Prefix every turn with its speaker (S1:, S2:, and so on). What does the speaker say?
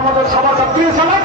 S1: আমাদের সমাজের প্রিয় সমাজ।